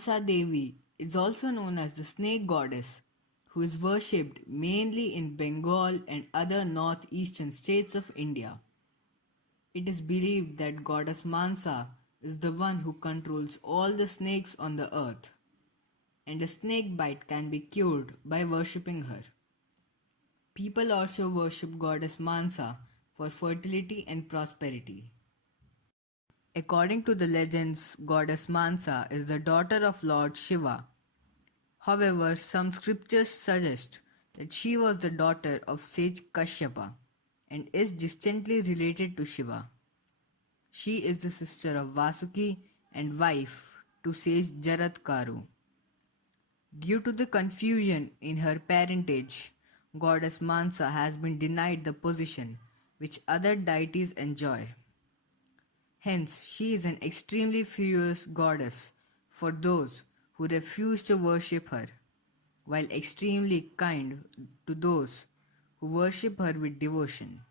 Manasa Devi is also known as the snake goddess, who is worshipped mainly in Bengal and other northeastern states of India. It is believed that Goddess Manasa is the one who controls all the snakes on the earth, and a snake bite can be cured by worshipping her. People also worship Goddess Manasa for fertility and prosperity. According to the legends, Goddess Manasa is the daughter of Lord Shiva. However, some scriptures suggest that she was the daughter of Sage Kashyapa and is distantly related to Shiva. She is the sister of Vasuki and wife to Sage Jaratkaru. Due to the confusion in her parentage, Goddess Manasa has been denied the position which other deities enjoy. Hence, she is an extremely furious goddess for those who refuse to worship her, while extremely kind to those who worship her with devotion.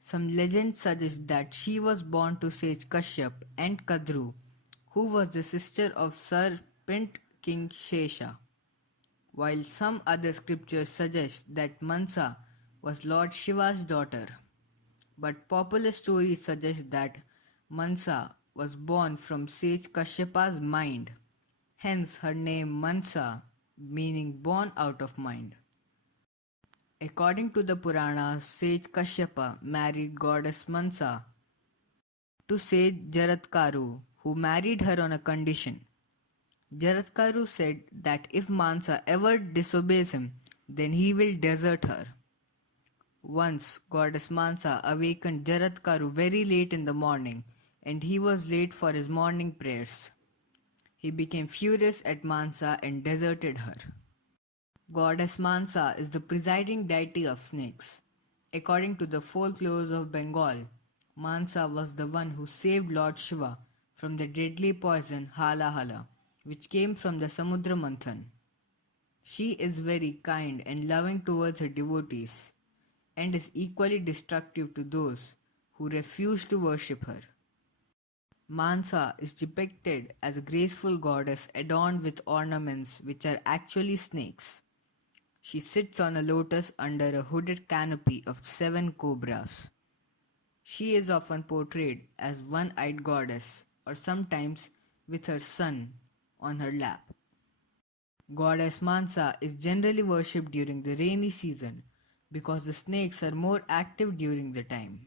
Some legends suggest that she was born to Sage Kashyap and Kadru, who was the sister of Serpent King Shesha, while some other scriptures suggest that Manasa was Lord Shiva's daughter. But popular stories suggest that Manasa was born from Sage Kashyapa's mind, hence her name Manasa, meaning born out of mind. According to the Puranas, Sage Kashyapa married Goddess Manasa to Sage Jaratkaru, who married her on a condition. Jaratkaru said that if Manasa ever disobeys him, then he will desert her. Once, Goddess Manasa awakened Jaratkaru very late in the morning, and he was late for his morning prayers. He became furious at Manasa and deserted her. Goddess Manasa is the presiding deity of snakes. According to the folklores of Bengal, Manasa was the one who saved Lord Shiva from the deadly poison Hala Hala, which came from the Samudra Manthan. She is very kind and loving towards her devotees, and is equally destructive to those who refuse to worship her. Manasa is depicted as a graceful goddess adorned with ornaments which are actually snakes. She sits on a lotus under a hooded canopy of 7 cobras. She is often portrayed as one-eyed goddess or sometimes with her son on her lap. Goddess Manasa is generally worshipped during the rainy season because the snakes are more active during the time.